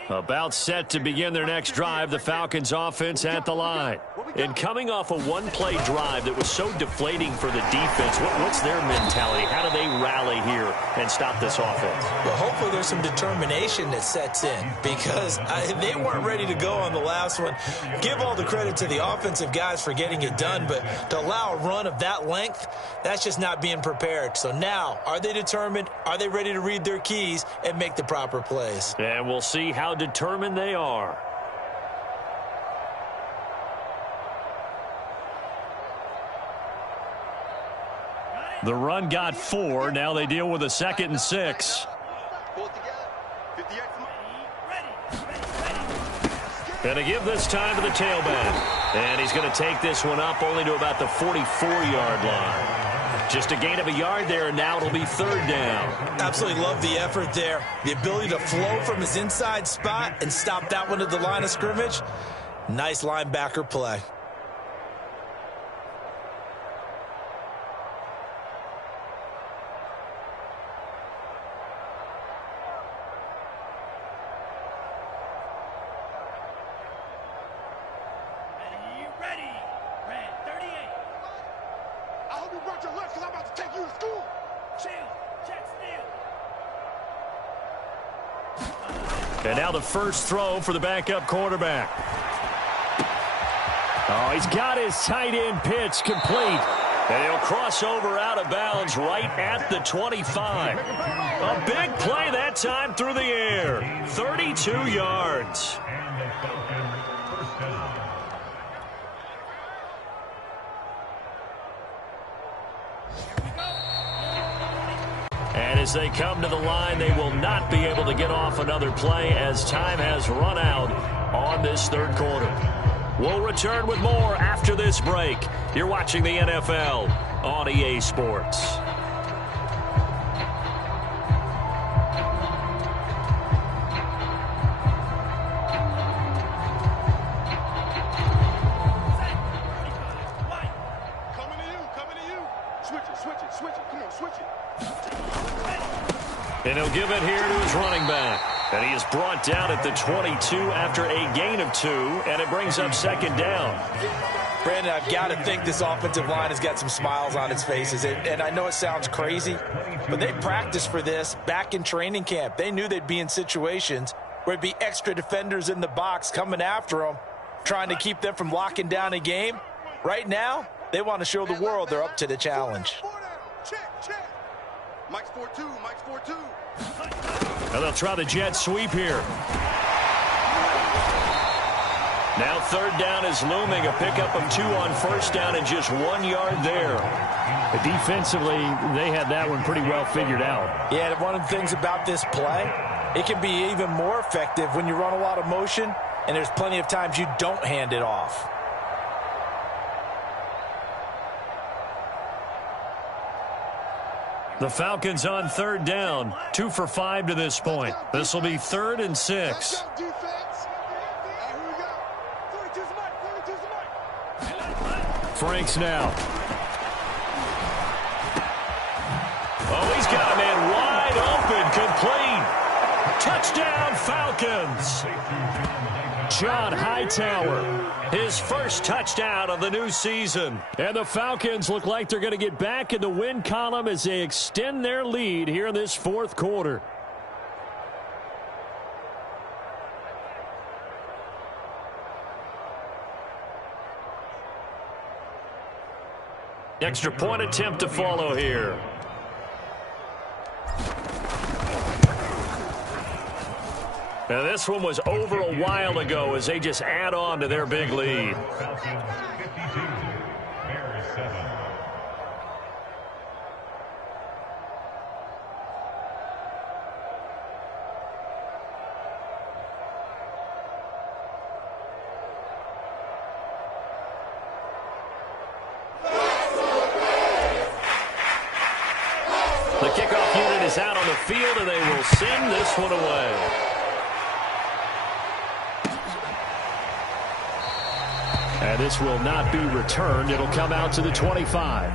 About set to begin their next drive, the Falcons offense at the line. And coming off a one-play drive that was so deflating for the defense, what's their mentality? How do they rally here and stop this offense? Well, hopefully there's some determination that sets in, because they weren't ready to go on the last one. Give all the credit to the offensive guys for getting it done, but to allow a run of that length, that's just not being prepared. So now, are they determined? Are they ready to read their keys and make the proper plays? And we'll see how determined they are. The run got 4. Now they deal with a 2nd and 6. Going to give this time to the tailback. And he's going to take this one up only to about the 44-yard line. Just a gain of a yard there, and now it'll be 3rd down. Absolutely love the effort there. The ability to flow from his inside spot and stop that one at the line of scrimmage. Nice linebacker play. And now the first throw for the backup quarterback. Oh, he's got his tight end pitch complete. And he'll cross over out of bounds right at the 25. A big play that time through the air. 32 yards. And as they come to the line, they will not be able to get off another play as time has run out on this 3rd quarter. We'll return with more after this break. You're watching the NFL on EA Sports. And he'll give it here to his running back. And he is brought down at the 22 after a gain of 2, and it brings up 2nd down. Brandon, I've got to think this offensive line has got some smiles on its faces. And I know it sounds crazy, but they practiced for this back in training camp. They knew they'd be in situations where there'd be extra defenders in the box coming after them, trying to keep them from locking down a game. Right now, they want to show the world they're up to the challenge. Mike's 4-2, Mike's 4-2. And they'll try the jet sweep here. Now 3rd down is looming. A pickup of 2 on 1st down and just 1 yard there. But defensively, they had that one pretty well figured out. Yeah, one of the things about this play, it can be even more effective when you run a lot of motion, and there's plenty of times you don't hand it off. The Falcons on 3rd down, 2 for 5 to this point. This will be 3rd and 6. Franks now. Oh, he's got a man wide open, complete. John Hightower. His first touchdown of the new season. And the Falcons look like they're going to get back in the win column as they extend their lead here in this fourth quarter. Extra point attempt to follow here. Now this one was over a while ago as they just add on to their big lead. Falcons 52, Bears 7. The kickoff unit is out on the field, and they will send this one away. And this will not be returned. It'll come out to the 25.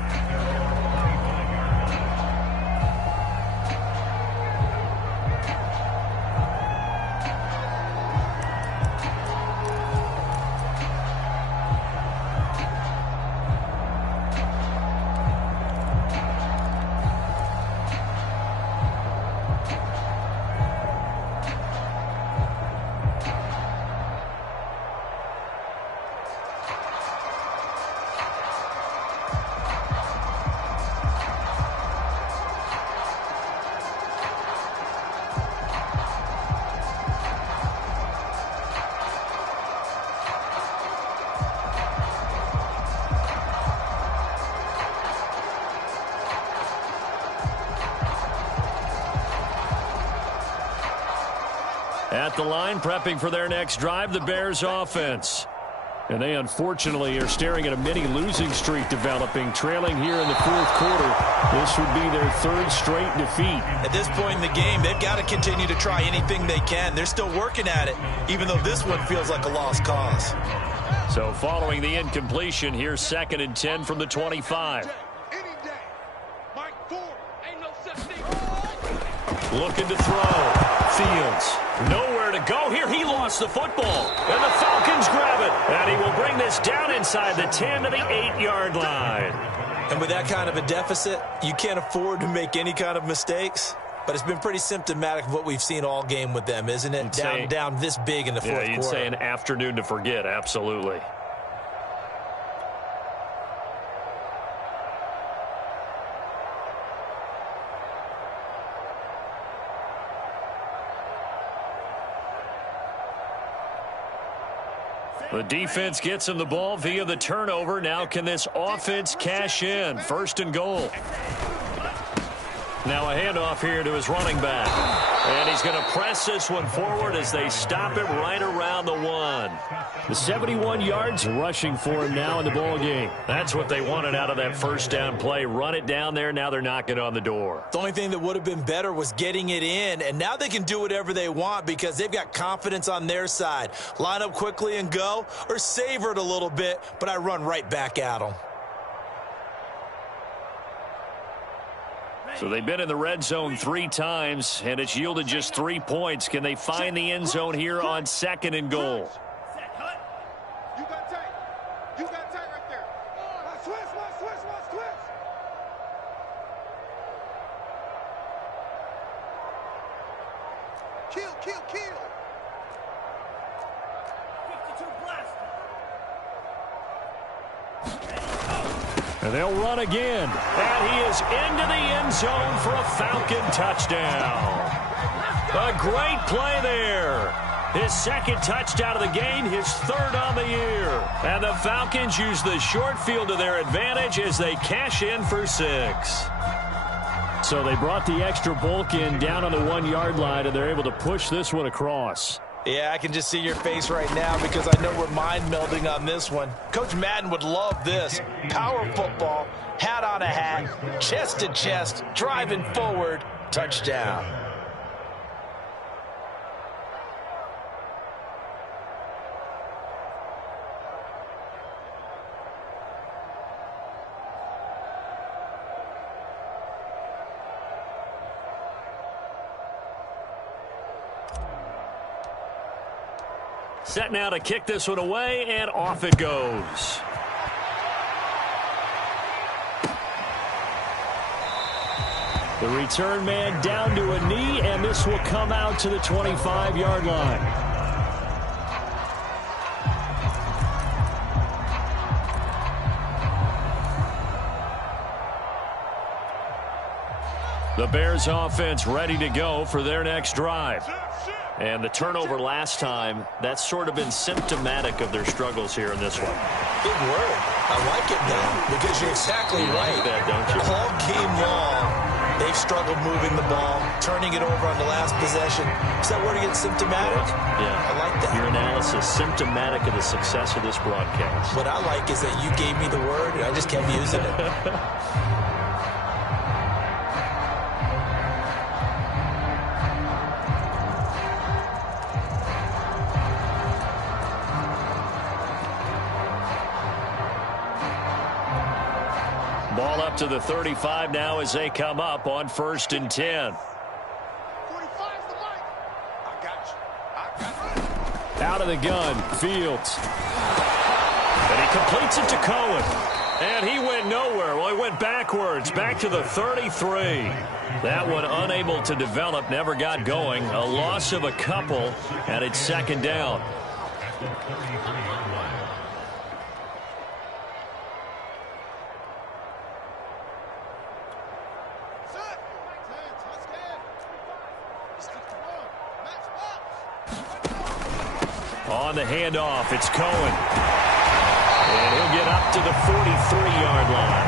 At the line, prepping for their next drive, the Bears offense. And they unfortunately are staring at a mini losing streak developing, trailing here in the fourth quarter. This would be their third straight defeat. At this point in the game, they've got to continue to try anything they can. They're still working at it, even though this one feels like a lost cause. So following the incompletion, here's 2nd and 10 from the 25. Looking to throw. Fields. Nowhere to go here. He lost the football. And the Falcons grab it. And he will bring this down inside the 10 to the 8-yard line. And with that kind of a deficit, you can't afford to make any kind of mistakes. But it's been pretty symptomatic of what we've seen all game with them, isn't it? Down this big in the fourth quarter. Yeah, you'd say an afternoon to forget. Absolutely. The defense gets him the ball via the turnover. Now can this offense cash in? 1st and goal. Now a handoff here to his running back. And he's going to press this one forward as they stop it right around the 1. The 71 yards rushing for him now in the ball game. That's what they wanted out of that first down play. Run it down there. Now they're knocking on the door. The only thing that would have been better was getting it in, and now they can do whatever they want because they've got confidence on their side. Line up quickly and go, or savor it a little bit, but I run right back at them. So they've been in the red zone 3 times, and it's yielded just 3 points. Can they find the end zone here on 2nd and goal? You got tight. You got tight right there. Watch twist. Kill. 52 blast. And they'll run again. And he is into the end zone for a Falcon touchdown. A great play there. His 2nd touchdown of the game, his 3rd on the year. And the Falcons use the short field to their advantage as they cash in for 6. So they brought the extra bulk in down on the 1-yard line, and they're able to push this one across. Yeah, I can just see your face right now because I know we're mind-melding on this one. Coach Madden would love this. Power football, hat on a hat, chest to chest, driving forward, touchdown. Set now to kick this one away, and off it goes. The return man down to a knee, and this will come out to the 25-yard line. The Bears offense ready to go for their next drive. And the turnover last time, that's sort of been symptomatic of their struggles here in this one. Big word. I like it now because you're exactly right. Like that, don't you? All game long, they've struggled moving the ball, turning it over on the last possession. Is that word again, symptomatic? Yeah. I like that. Your analysis, symptomatic of the success of this broadcast. What I like is that you gave me the word, and I just kept using it. Ball up to the 35 now as they come up on 1st and 10. 45's the mic. I got you. Out of the gun, Fields. And he completes it to Cohen. And he went nowhere. Well, he went backwards, back to the 33. That one unable to develop, never got going. A loss of a couple, and it's 2nd down. On the handoff, it's Cohen. And he'll get up to the 43-yard line.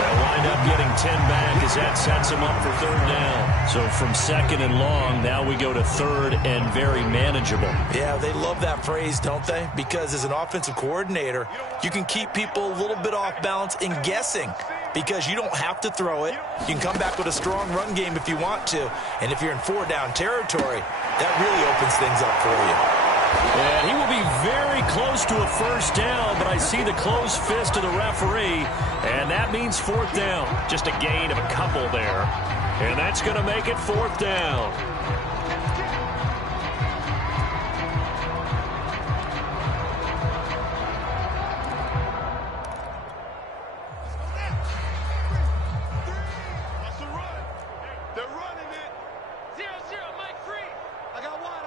They'll wind up getting 10 back as that sets him up for 3rd down. So from 2nd and long, now we go to 3rd and very manageable. Yeah, they love that phrase, don't they? Because as an offensive coordinator, you can keep people a little bit off balance and guessing because you don't have to throw it. You can come back with a strong run game if you want to. And if you're in 4-down territory, that really opens things up for you. And he will be very close to a 1st down, but I see the closed fist of the referee, and that means 4th down. Just a gain of a couple there, and that's going to make it 4th down. They're running it. 0-0, Mike free. I got wide.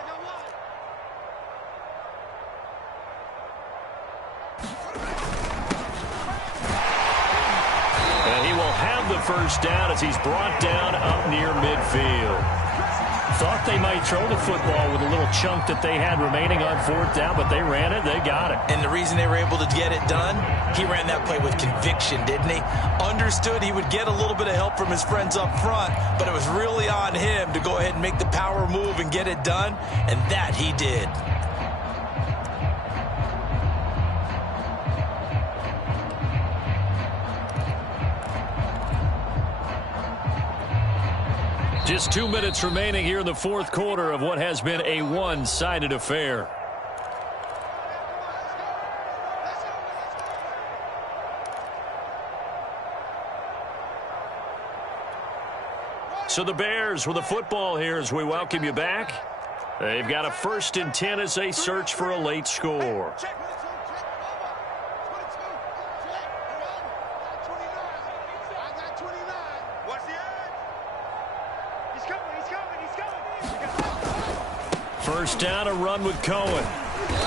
And he will have the 1st down as he's brought down up near midfield. Thought they might throw the football with a little chunk that they had remaining on 4th down, but they ran it, they got it. And the reason they were able to get it done, he ran that play with conviction, didn't he? Understood he would get a little bit of help from his friends up front, but it was really on him to go ahead and make the power move and get it done, and that he did. Just 2 minutes remaining here in the 4th quarter of what has been a one-sided affair. So the Bears with the football here as we welcome you back. They've got a 1st and 10 as they search for a late score. First down, a run with Cohen.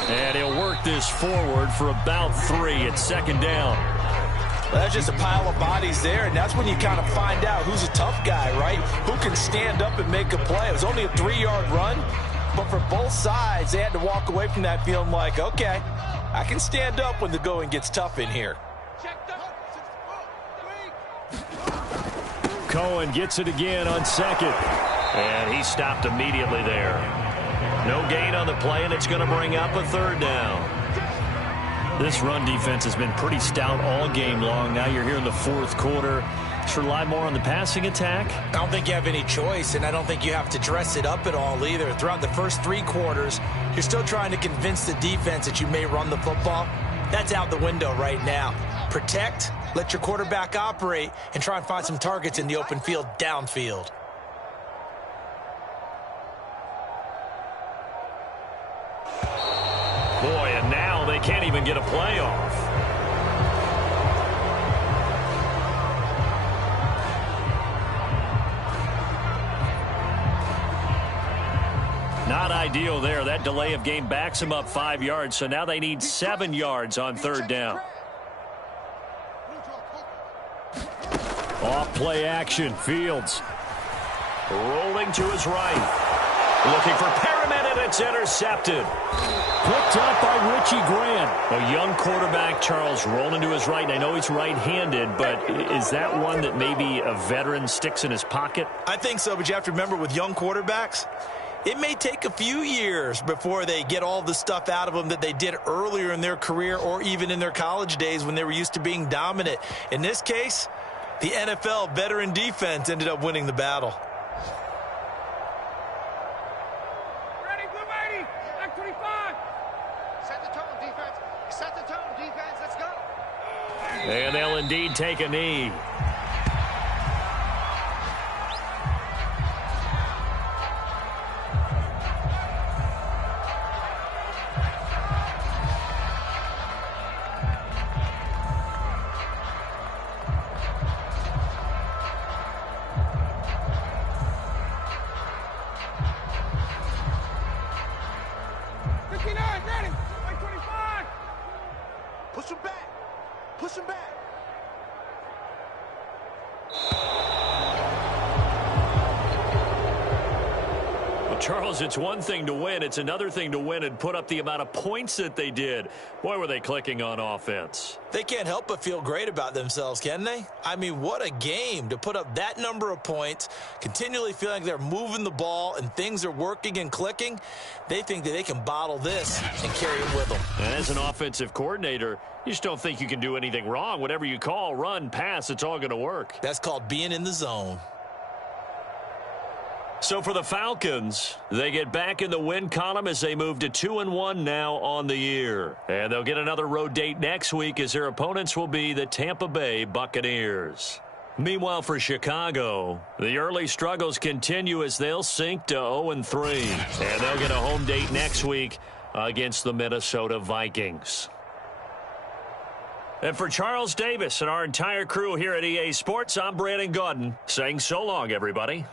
And he'll work this forward for about 3 at 2nd down. Well, that's just a pile of bodies there, and that's when you kind of find out who's a tough guy, right? Who can stand up and make a play. It was only a 3-yard run, but for both sides, they had to walk away from that feeling like, okay, I can stand up when the going gets tough in here. Cohen gets it again on 2nd. And he stopped immediately there. No gain on the play, and it's going to bring up a 3rd down. This run defense has been pretty stout all game long. Now you're here in the 4th quarter. Should rely more on the passing attack? I don't think you have any choice, and I don't think you have to dress it up at all either. Throughout the first 3 quarters, you're still trying to convince the defense that you may run the football. That's out the window right now. Protect, let your quarterback operate, and try and find some targets in the open field downfield. even get a playoff. Not ideal there. That delay of game backs them up 5 yards, so now they need 7 yards on third down. Off play action. Fields. Rolling to his right. Looking for Perriman, and it's intercepted. Picked up by Richie Grant. A young quarterback, Charles, rolling to his right. And I know he's right-handed, but is that one that maybe a veteran sticks in his pocket? I think so, but you have to remember with young quarterbacks, it may take a few years before they get all the stuff out of them that they did earlier in their career or even in their college days when they were used to being dominant. In this case, the NFL veteran defense ended up winning the battle. Ready, blue 80, back 25. Set the tone, defense. Set the tone, defense. Let's go. And they'll indeed take a knee. Push him back. Push him back. Well, Charles, it's one thing to win. It's another thing to win and put up the amount of points that they did. Boy, were they clicking on offense. They can't help but feel great about themselves, can they? I mean, what a game to put up that number of points, continually feeling like they're moving the ball and things are working and clicking. They think that they can bottle this and carry it with them. And as an offensive coordinator, you just don't think you can do anything wrong. Whatever you call, run, pass, it's all going to work. That's called being in the zone. So for the Falcons, they get back in the win column as they move to 2-1 now on the year. And they'll get another road date next week as their opponents will be the Tampa Bay Buccaneers. Meanwhile, for Chicago, the early struggles continue as they'll sink to 0-3. And they'll get a home date next week against the Minnesota Vikings. And for Charles Davis and our entire crew here at EA Sports, I'm Brandon Gaudin saying so long, everybody.